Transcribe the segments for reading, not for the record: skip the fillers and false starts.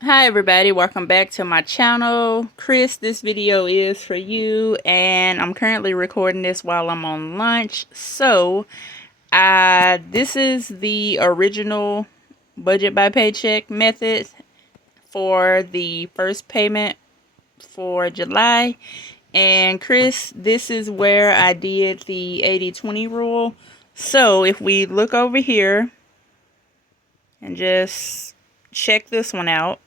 Hi everybody, welcome back to my channel. Chris, this video is for you, and I'm currently recording this while I'm on lunch. So this is the original budget by paycheck method for the first payment for July. And Chris, this is where I did the 80-20 rule. So if we look over here and just check this one out.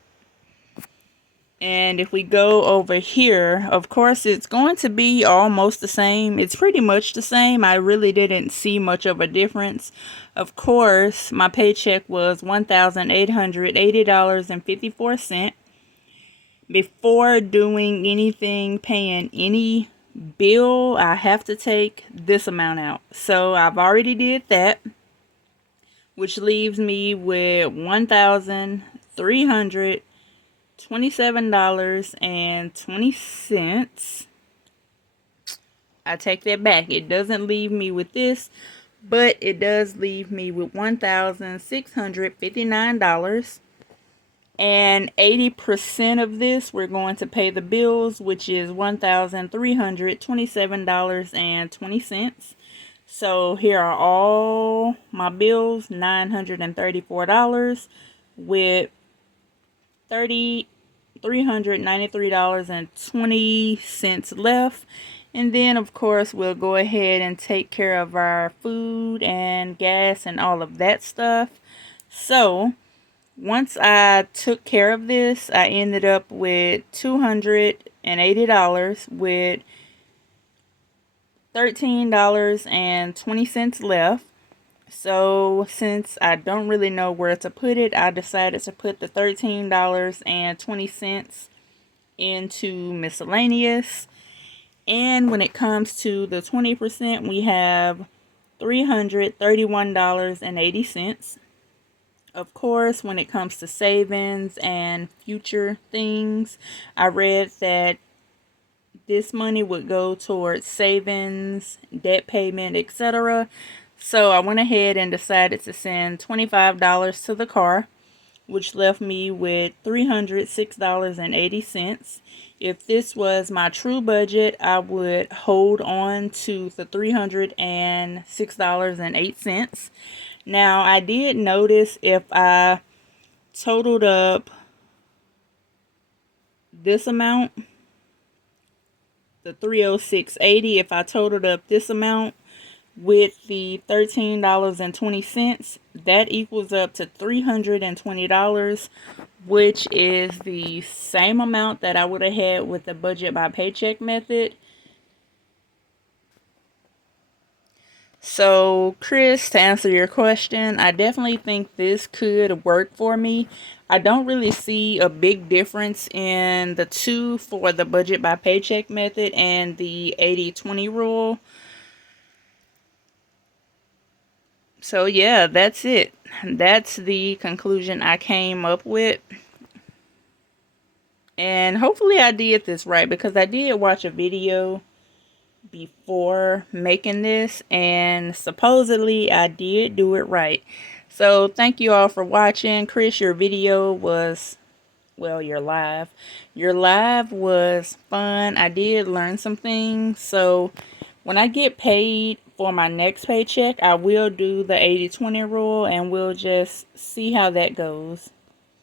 And if we go over here, of course, it's going to be almost the same. It's pretty much the same. I really didn't see much of a difference. Of course, my paycheck was $1,880.54. Before doing anything, paying any bill, I have to take this amount out. So I've already did that, which leaves me with $1,327.20. I take that back. It doesn't leave me with this, but it does leave me with $1,659. And 80% of this, we're going to pay the bills, which is $1,327.20. So here are all my bills, $934 with $393.20 left. And then of course we'll go ahead and take care of our food and gas and all of that stuff. So once I took care of this, I ended up with $280 with $13.20 left. So since I don't really know where to put it, I decided to put the $13.20 into miscellaneous. And when it comes to the 20%, we have $331.80. Of course, when it comes to savings and future things, I read that this money would go towards savings, debt payment, etc. So I went ahead and decided to send $25 to the car, which left me with $306.80. If this was my true budget, I would hold on to the $306.08. Now, I did notice if I totaled up this amount, the 306.80, if I totaled up this amount with the $13.20, that equals up to $320, which is the same amount that I would have had with the budget by paycheck method. So, Chris, to answer your question, I definitely think this could work for me. I don't really see a big difference in the two for the budget by paycheck method and the 80-20 rule. So, yeah, that's it. That's the conclusion I came up with. And hopefully I did this right, because I did watch a video before making this, and supposedly I did do it right. So thank you all for watching. Chris, your video was, well, your live was fun. I did learn some things. So when I get paid for my next paycheck, I will do the 80-20 rule, and we'll just see how that goes.